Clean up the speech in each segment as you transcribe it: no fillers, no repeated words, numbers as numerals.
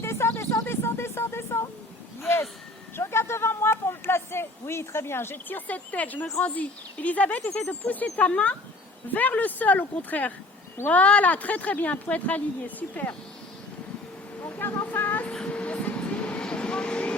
Vas-y, descends, descends, descends, descends, descends. Yes. Je regarde devant moi pour me placer. Oui, très bien. J'étire cette tête, je me grandis. Elisabeth, essaie de pousser ta main vers le sol, au contraire. Voilà, très très bien, pour être aligné. Super. On regarde en face. On s'étire, on grandit.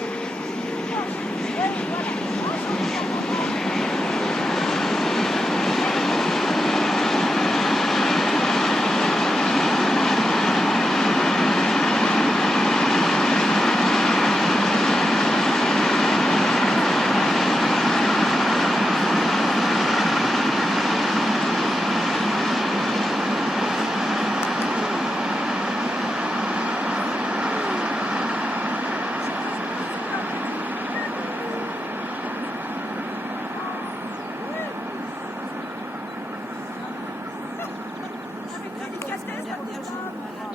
Oui, voilà.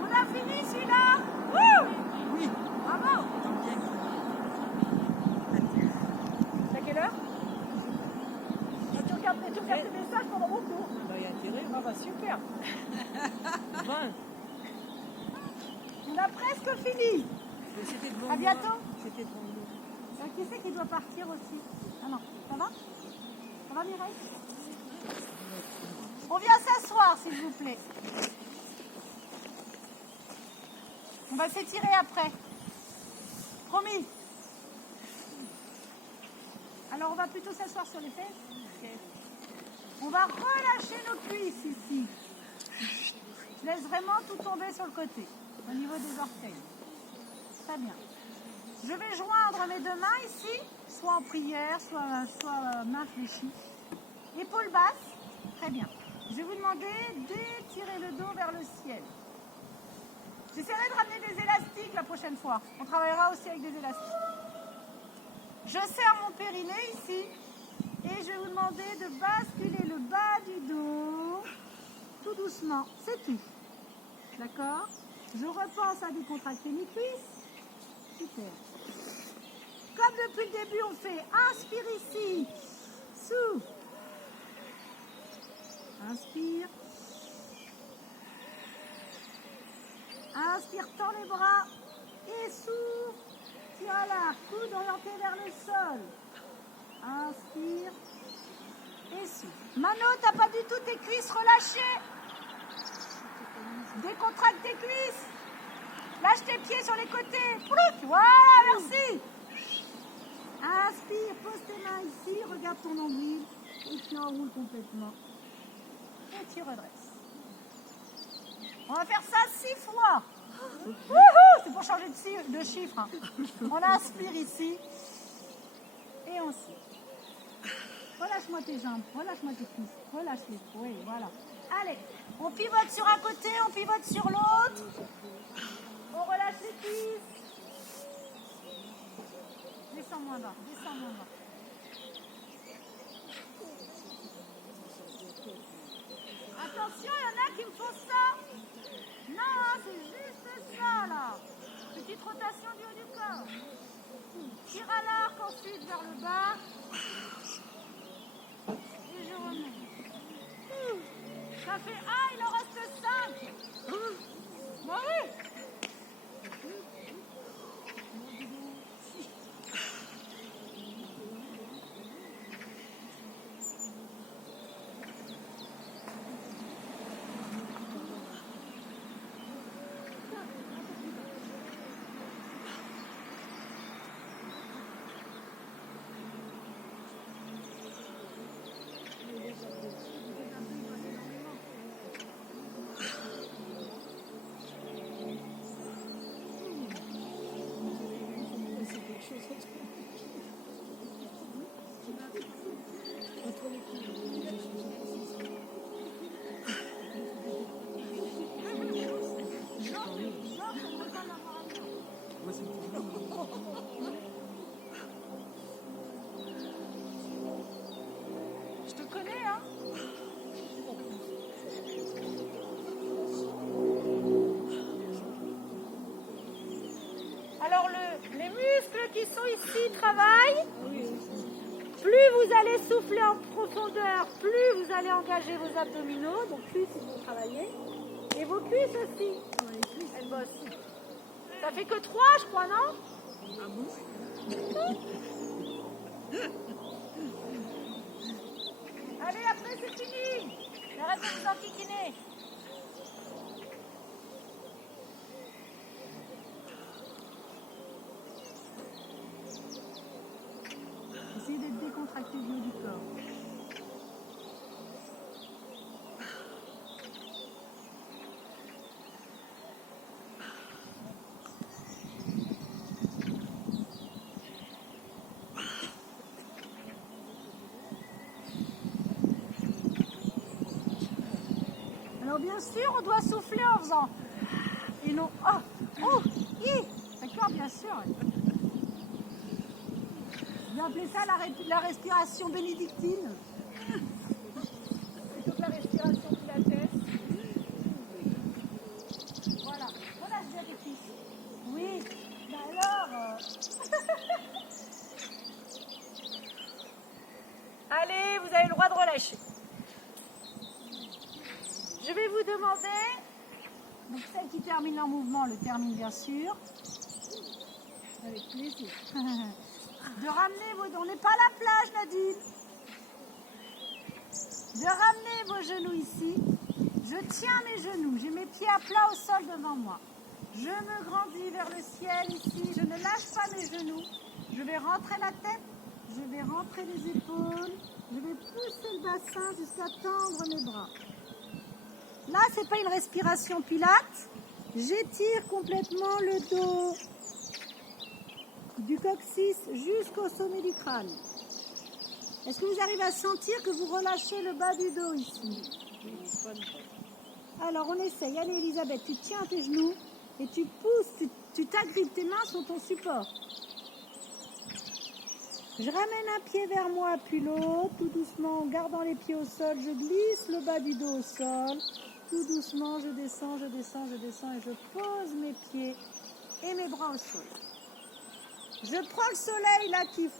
On a fini celui-là. Oui. Bravo. C'est à quelle heure? Tu regardes tes messages pendant mon cours. Il y a intérêt. Ah bah super. 20. On a presque fini. À bientôt. C'était devant nous. Qui c'est qui doit partir aussi? Ah non, ça va? Ça va Mireille? On vient s'asseoir s'il vous plaît. On va s'étirer après. Promis. Alors on va plutôt s'asseoir sur les fesses. Okay. On va relâcher nos cuisses ici. Je laisse vraiment tout tomber sur le côté, au niveau des orteils. Très bien. Je vais joindre mes deux mains ici, soit en prière, soit main fléchie. Épaules basses. Très bien. Je vais vous demander d'étirer le dos vers le ciel. J'essaierai de ramener des élastiques la prochaine fois. On travaillera aussi avec des élastiques. Je serre mon périnée ici. Et je vais vous demander de basculer le bas du dos. Tout doucement. C'est tout. D'accord? Je repense à décontracter mes cuisses. Super. Comme depuis le début, on fait inspire ici. Souffle. Inspire. Inspire, tends les bras et souffle. Tire à l'arc, coude orienté vers le sol. Inspire et souffle. Mano, t'as pas du tout tes cuisses relâchées. Décontracte tes cuisses. Lâche tes pieds sur les côtés. Voilà, merci. Inspire, pose tes mains ici, regarde ton nombril et tu enroules complètement. Et tu redresses. On va faire ça 6 fois. C'est pour changer de chiffre. Hein. On inspire ici et on souffle. Relâche-moi tes jambes, relâche-moi tes cuisses, relâche-les. Oui, voilà. Allez, on pivote sur un côté, on pivote sur l'autre. On relâche les cuisses. Descends moins bas, descends moins bas. Attention, il y en a qui me font ça. Non, c'est juste ça là. Petite rotation du haut du corps. Tire à l'arc ensuite vers le bas. Et je remets. Ça fait 1, il en reste 5. Bah oui. Je te connais, hein? Alors, les muscles qui sont ici travaillent. Plus vous allez souffler en profondeur, plus vous allez engager vos abdominaux. Donc, plus ils vont travailler. Et vos cuisses aussi. Elles bossent. Ça fait que 3, je crois, non? Ah bon? Allez, après c'est fini. Arrêtez de vous enquiquiner. Essayez d'être décontracté du haut du corps. Alors bien sûr, on doit souffler en faisant. Et non. Oh, d'accord, bien sûr. Vous appelez ça la respiration bénédictine. Plutôt que la respiration pilates. Voilà. Relâche bien tes cuisses. Oui. Ben alors. Allez, vous avez le droit de relâcher. Je vais vous demander, donc celle qui termine en mouvement le termine bien sûr, avec plaisir, de ramener vos... On n'est pas à la plage, Nadine. De ramener vos genoux ici. Je tiens mes genoux, j'ai mes pieds à plat au sol devant moi. Je me grandis vers le ciel ici, je ne lâche pas mes genoux. Je vais rentrer la tête, je vais rentrer les épaules, je vais pousser le bassin jusqu'à tendre mes bras. Là, c'est pas une respiration pilates. J'étire complètement le dos du coccyx jusqu'au sommet du crâne. Est-ce que vous arrivez à sentir que vous relâchez le bas du dos ici? Alors, on essaye. Allez, Elisabeth, tu tiens tes genoux et tu pousses, tu t'agrippes, tes mains sur ton support. Je ramène un pied vers moi, puis l'autre, tout doucement, en gardant les pieds au sol. Je glisse le bas du dos au sol. Tout doucement, je descends, je descends, je descends et je pose mes pieds et mes bras au sol. Je prends le soleil là qui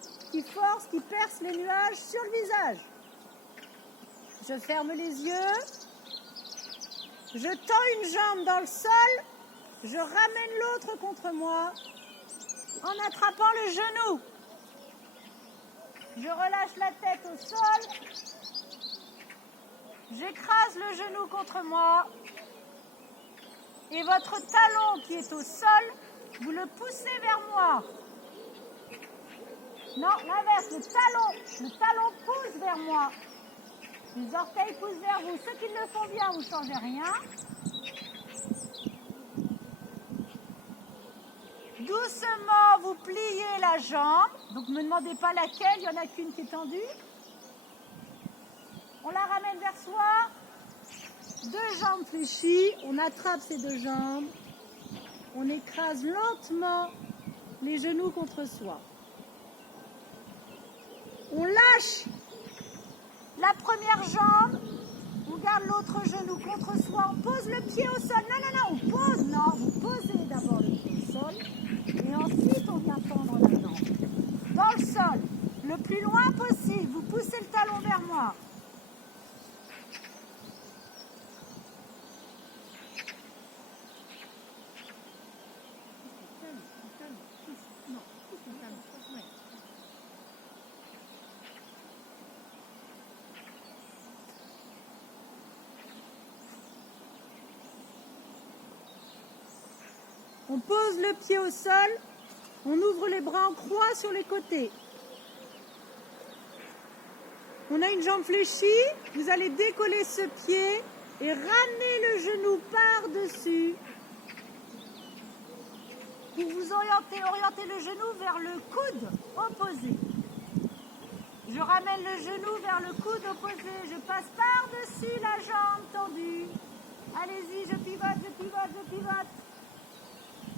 force, qui perce les nuages sur le visage. Je ferme les yeux. Je tends une jambe dans le sol. Je ramène l'autre contre moi en attrapant le genou. Je relâche la tête au sol. J'écrase le genou contre moi et votre talon qui est au sol, vous le poussez vers moi. Non, l'inverse, le talon pousse vers moi. Les orteils poussent vers vous. Ceux qui le font bien, vous ne changez rien. Doucement, vous pliez la jambe. Donc ne me demandez pas laquelle, il n'y en a qu'une qui est tendue. On la ramène vers soi, 2 jambes fléchies, on attrape ces 2 jambes, on écrase lentement les genoux contre soi. On lâche la première jambe, on garde l'autre genou contre soi, on pose le pied au sol. Non, vous posez d'abord le pied au sol et ensuite on vient tendre la jambe. Dans le sol, le plus loin possible, vous poussez le talon vers moi. On pose le pied au sol, on ouvre les bras en croix sur les côtés. On a une jambe fléchie, vous allez décoller ce pied et ramener le genou par-dessus. Pour vous orienter le genou vers le coude opposé. Je ramène le genou vers le coude opposé, je passe par-dessus la jambe tendue. Allez-y, je pivote, je pivote, je pivote.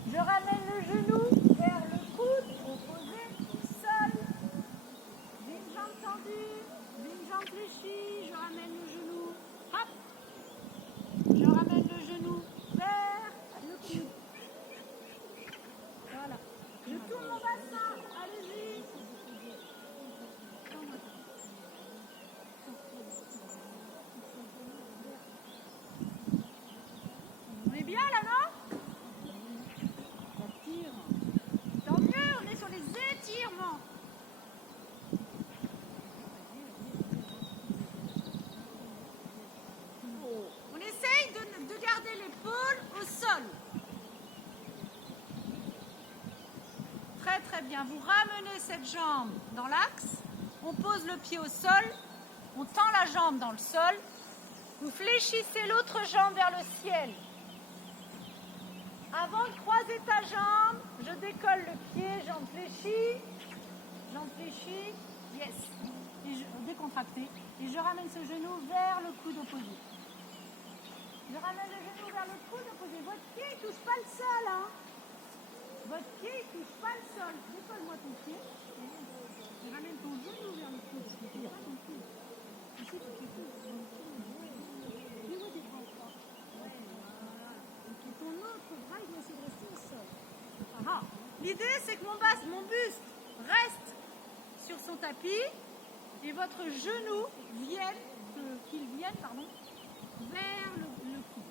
Je ramène le genou vers le coude opposé au sol. J'ai une jambe tendue, j'ai une jambe fléchie, je ramène le genou. Hop. Je ramène le genou vers le coude. Voilà. Je tourne mon bassin. Allez-y. On est bien là, non? bien. Vous ramenez cette jambe dans l'axe, on pose le pied au sol, on tend la jambe dans le sol, vous fléchissez l'autre jambe vers le ciel. Avant de croiser ta jambe, je décolle le pied, jambe fléchie, yes, et décontracté, et je ramène ce genou vers le coude opposé. Je ramène le genou vers le coude opposé. Votre pied ne touche pas le sol, hein. Votre pied ne touche pas le sol. Décolle-moi ton pied. Et ramène ton genou vers le coude. Tu ne touches pas ton coude. Ici, tu touches ton coude. Dis-moi, tu ne tranches pas. Et ton autre bras, il doit essayer de rester au sol. Ah. L'idée, c'est que mon buste reste sur son tapis et votre genou vienne vers le cou.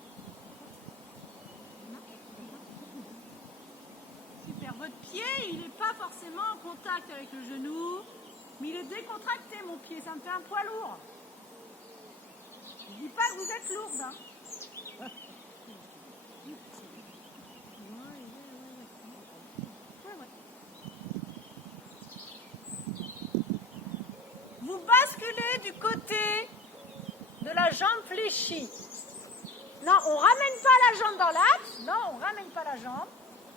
Super. Votre pied, il n'est pas forcément en contact avec le genou, mais il est décontracté, mon pied. Ça me fait un poids lourd. Je ne dis pas que vous êtes lourde, hein. Vous basculez du côté de la jambe fléchie. Non, on ne ramène pas la jambe dans l'axe. Non, on ne ramène pas la jambe.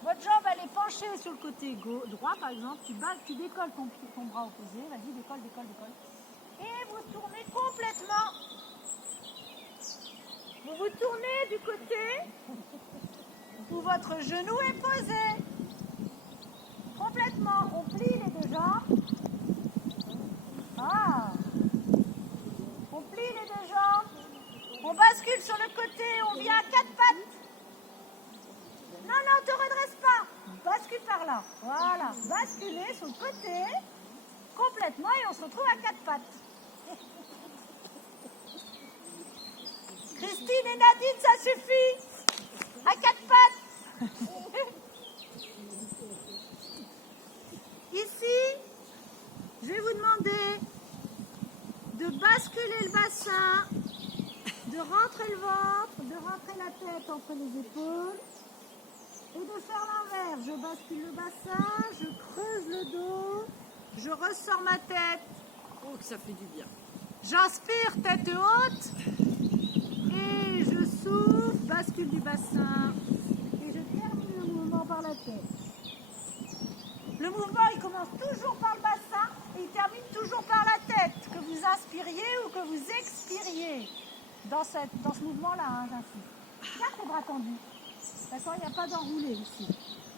Votre jambe, elle est penchée sur le côté droit, par exemple. Tu décolles ton bras opposé. Vas-y, décolle. Et vous tournez complètement. Vous vous tournez du côté où votre genou est posé. Complètement. On plie les deux jambes. Ah. On plie les deux jambes. On bascule sur le côté. On vient à quatre pattes. Non, te redresse pas. Bascule par là. Voilà. Basculez sur le côté complètement et on se retrouve à quatre pattes. Christine et Nadine, ça suffit. À quatre pattes. Ici, je vais vous demander de basculer le bassin, de rentrer le ventre, de rentrer la tête entre les épaules et de faire l'inverse. Je bascule le bassin, je creuse le dos, je ressors ma tête. Oh, que ça fait du bien. J'inspire tête haute et je souffle, bascule du bassin et je termine le mouvement par la tête. Le mouvement, il commence toujours par le bassin et il termine toujours par la tête. Que vous inspiriez ou que vous expiriez dans ce mouvement-là, hein, j'insiste. Garde les bras tendus. D'accord, il n'y a pas d'enroulé ici.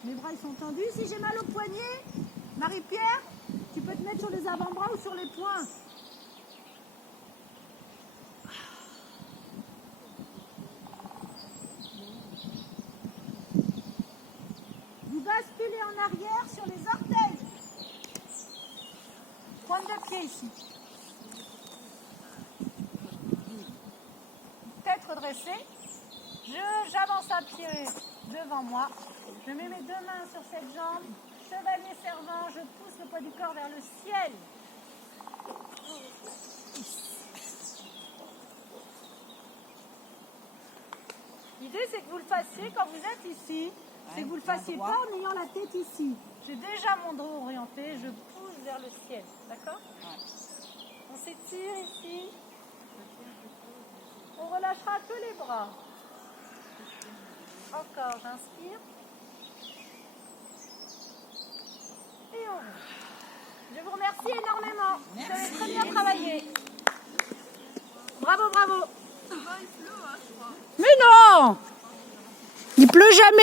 Mes bras, ils sont tendus. Si j'ai mal au poignet, Marie-Pierre, tu peux te mettre sur les avant-bras ou sur les poings. Vous basculez en arrière sur les orteils. Pointe de pied ici. Tête redressée. J'avance un pied devant moi. Je mets mes deux mains sur cette jambe. Chevalier servant, je pousse le poids du corps vers le ciel. L'idée, c'est que vous le fassiez quand vous êtes ici. C'est que vous ne le fassiez pas en ayant la tête ici. J'ai déjà mon dos orienté, je pousse vers le ciel. D'accord ? On s'étire ici. On relâchera que les bras. Encore, j'inspire. Et on roule. Je vous remercie énormément. Vous avez très bien travaillé. Bravo. Mais non! Il pleut jamais.